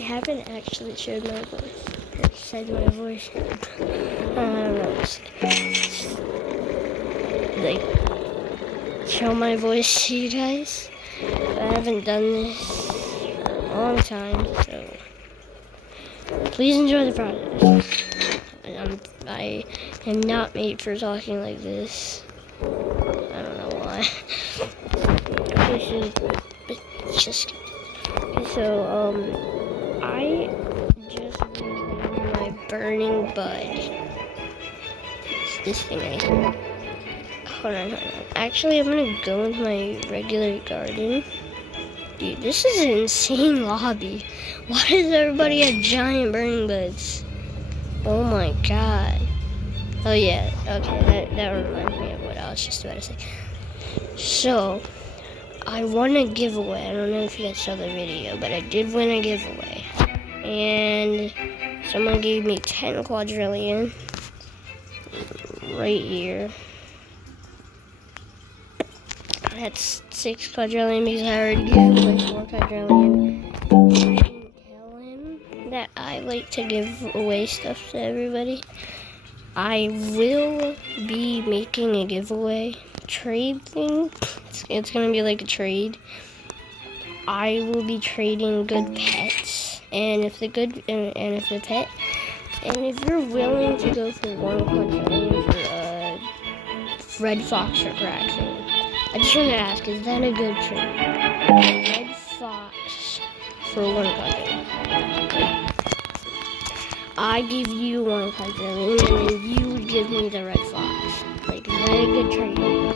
haven't actually showed my voice. Or said my voice. I don't know. Like, show my voice to you guys. I haven't done this for a long time, so please enjoy the process. I am not made for talking like this. I don't know why. Just okay, so I just reclaimed my burning bud. It's this thing right here. Hold on. Actually, I'm gonna go into my regular garden. Dude, this is an insane lobby. Why does everybody have giant burning buds? Oh my god. Oh yeah, okay, that reminds me of what I was just about to say. So, I won a giveaway. I don't know if you guys saw the video, but I did win a giveaway. And someone gave me 10 quadrillion right here. That's 6 quadrillion because I already gave away 4 quadrillion. I didn't tell him that I like to give away stuff to everybody. I will be making a giveaway trade thing. It's gonna be like a trade. I will be trading good pets, and if you're willing to go for 1 quadrillion for a red fox or raccoon, I just want to ask, is that a good trade? A red fox for 1 quadrillion. I give you 1 quadrillion, and then you would give me the red fox. Like, is that a good trade? You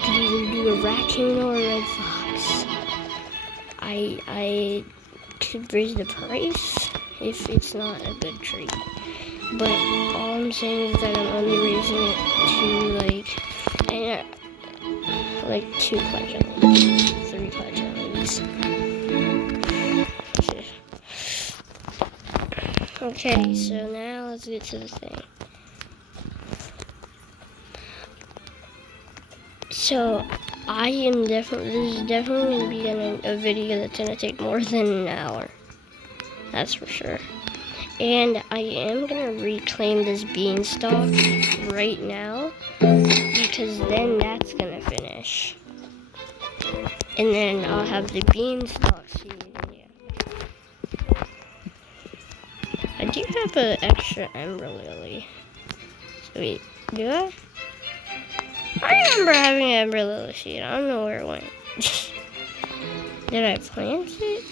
could either do a raccoon or a red fox. I could raise the price if it's not a good trade. But all I'm saying is that I'm only raising it to like 2 quadrillions, 3 quadrillions. Okay, so now let's get to the thing. So this is definitely going to be a video that's going to take more than an hour. That's for sure. And I am going to reclaim this beanstalk right now, because then that's going to finish. And then I'll have the beanstalk seed. I do have an extra ember lily. So wait, do I? I remember having an ember lily seed. I don't know where it went. Did I plant it?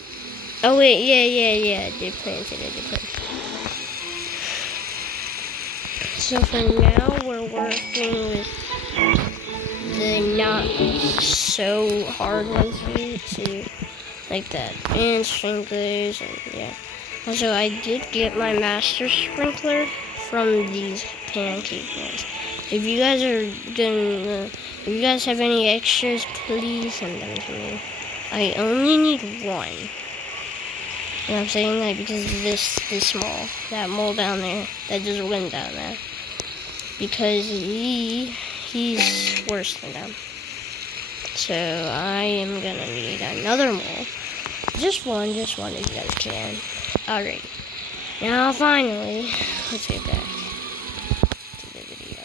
Oh wait, yeah. I did plant it. So for now, we're working with the not so hard ones to like that, and sprinklers, and yeah. Also, I did get my master sprinkler from these pancake ones. If you guys have any extras, please send them to me. I only need 1. And I'm saying that because this mole, that mole down there, that just went down there. Because he's worse than them. So I am gonna need another mole. Just one if you guys can. Alright. Now finally, let's get back to the video.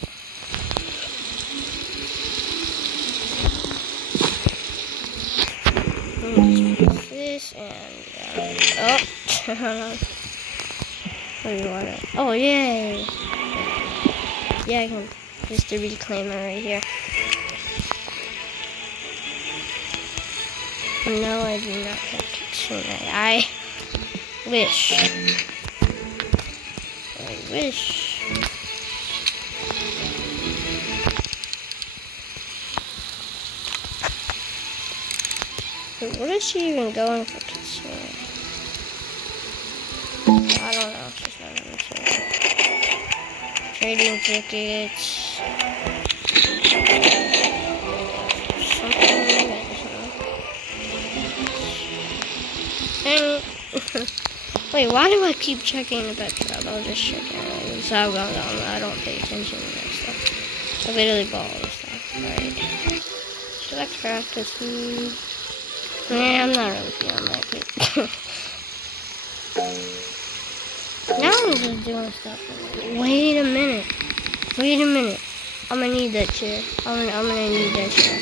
Just put this and oh, what do you want to? Oh yay! Yeah, I can just the reclaimer right here. No, I do not think it's tonight. I wish. But what is she even going for consumer? I don't know. She's not even sure. Trading tickets. Wait, why do I keep checking the pet shop? I'll just check it. So I don't pay attention to that stuff. I literally bought all this stuff. Alright. Should I craft a food? Nah, I'm not really feeling like it. doing stuff. Wait a minute. Wait a minute. I'm gonna need that chair. I'm gonna need that chair.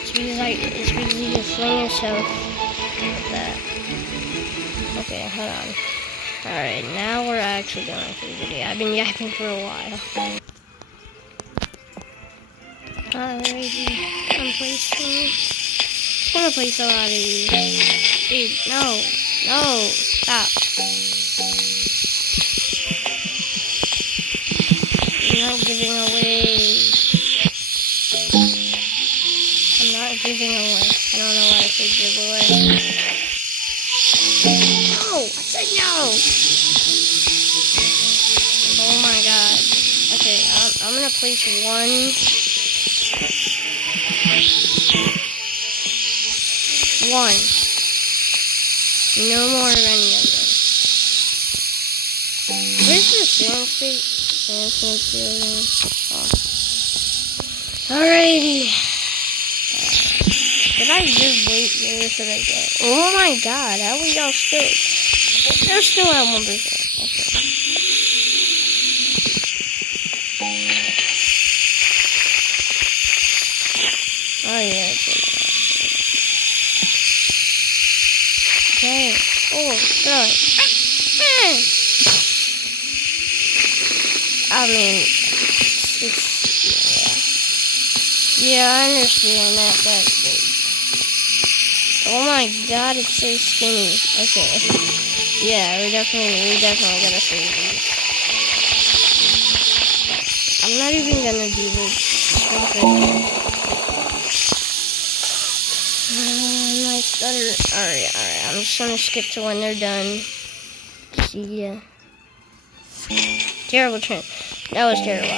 It's because you just swing yourself like that. Okay, hold on. Alright, now we're actually going through the video. I've been yapping for a while. Alrighty, I'm placing. I'm gonna place a lot of these. Dude, no, stop. I'm not giving away. I'm not giving away. I don't know why I said give away. No, I said no. Oh my god. Okay, I'm gonna place one. No more of any of them. Where's the sand snake building? Oh. Alrighty. Should I just wait here or should I go? Oh my god, how are y'all still? They're still at 1%. Okay. Oh yeah, it's okay. Oh, good. I mean, it's yeah, I understand that. Oh my god, it's so skinny. Okay. Yeah, we definitely gotta save these. I'm not even gonna do this. My stutter. Alright. I'm just gonna skip to when they're done. See ya. Terrible trend. That was terrible.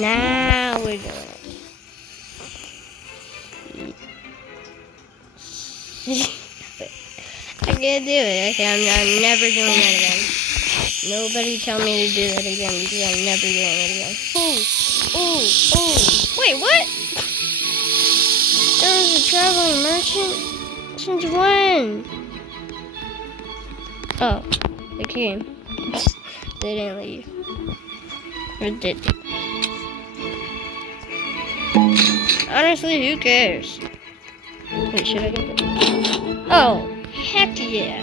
Now we're doing it. I can't do it. Okay, I'm never doing that again. Nobody tell me to do that again because I'm never doing it again. Oh. Wait, what? There was a traveling merchant? Since when? Oh, they came. They didn't leave. Or did they? Honestly, who cares? Wait, should I get this? Oh, heck yeah.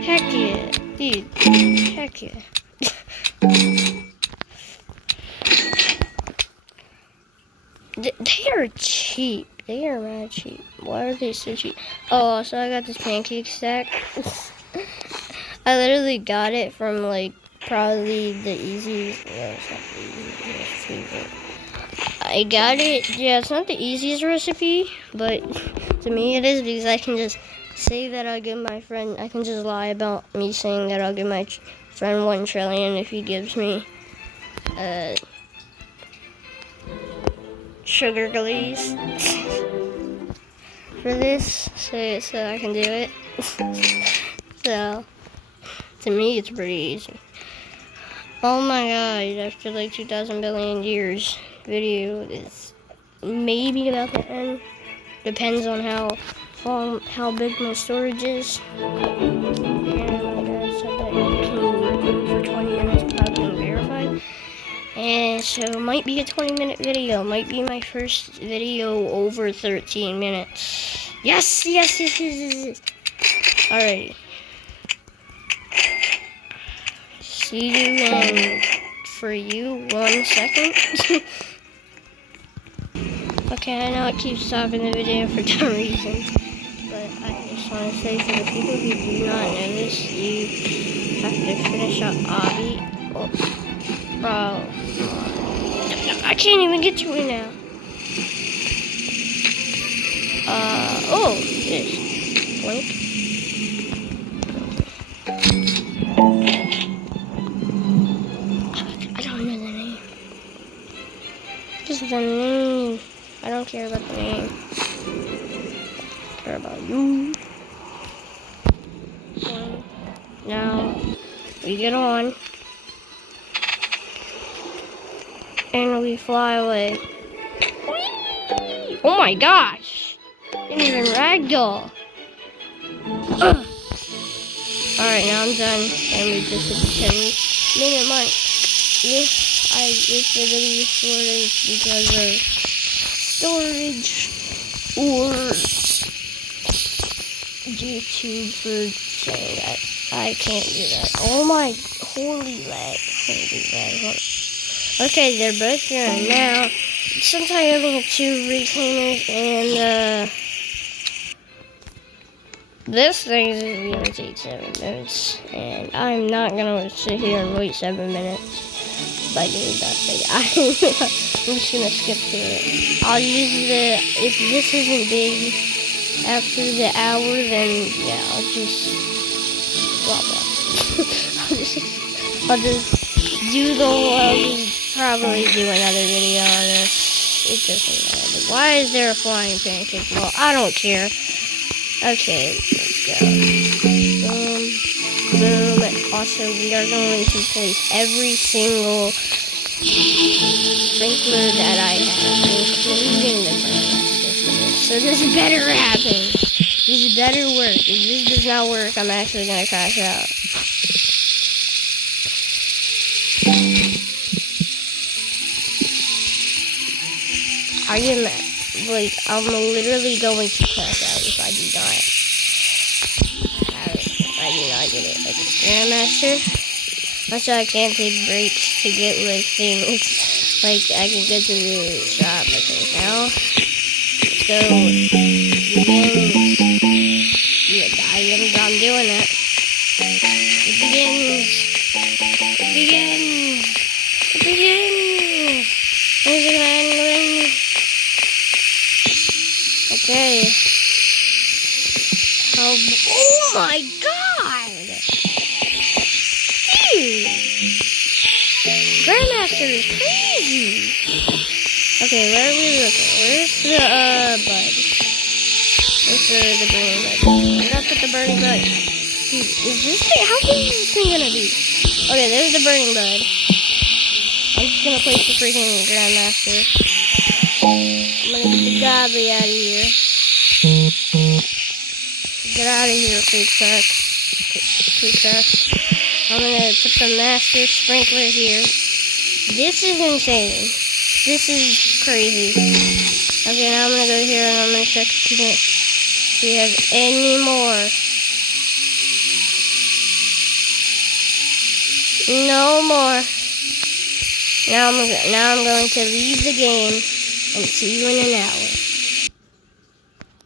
Heck yeah. Dude, heck yeah. They are cheap. They are mad cheap. Why are they so cheap? Oh, so I got this pancake stack. I literally got it from like probably the easiest. No, it's not the easiest recipe. I got it. Yeah, it's not the easiest recipe, but to me it is because I can just say that I'll give my friend. I can just lie about me saying that I'll give my friend 1 trillion if he gives me sugar glaze for this, so I can do it. So to me it's pretty easy. Oh my god, after like 2,000 billion years, video is maybe about to end. Depends on how big my storage is. And my dad said that you can record for 20 minutes without being verified. And so it might be a 20-minute video. Might be my first video over 13 minutes. Yes. Alrighty. See you in, for you, 1 second. Okay, I know it keeps stopping the video for no reason, but I just want to say for the people who do not know this, you have to finish up obby. Oh, bro, I can't even get to it now. Oh, this blink. I don't know the name. Just the name. I don't care about the name. I care about you. Now we get on and we fly away. Oh my gosh! Didn't even ragdoll. Alright, now I'm done. And we just hit the 10-minute mark. Yeah, it's literally storage because of storage or YouTube for saying that I can't do that. Oh my, holy lag. Okay, they're both done. Now, since I only have 2 retainers and this thing is going to take 7 minutes, and I'm not going to sit here and wait 7 minutes by doing that thing. I'm just going to skip to it. I'll use if this isn't big after the hour, then yeah, I'll just, I'll just do I'll probably do another video on this. It doesn't matter. Why is there a flying pancake? Well, I don't care. Okay, let's go. Boom, boom. Also, we are going to place every single sprinkler that I have, including the burn. So this better happen. This better work. If this does not work, I'm actually going to crash out. I am, I'm literally going to crash out if I do not. I do not get it. Okay, Grandmaster. Also, I can't take breaks to get, things. I can go to the shop. Okay, now, let's go. Begins. Yeah, I'm doing that. It begins. Where's it going? Okay. Oh my god! Dude! Grandmaster is crazy! Okay, where are we looking? Where's the, bud? Where's the burning bud? Where did I put the burning bud? Dude, is this thing, how big is this thing gonna be? Okay, there's the burning bud. I'm just gonna place the freaking Grandmaster. I'm gonna get the godly out of here. Get out of here, food truck. I'm gonna put the master sprinkler here. This is insane. This is crazy. Okay, now I'm gonna go here and I'm gonna check if we have any more. No more. Now I'm going to leave the game and see you in an hour.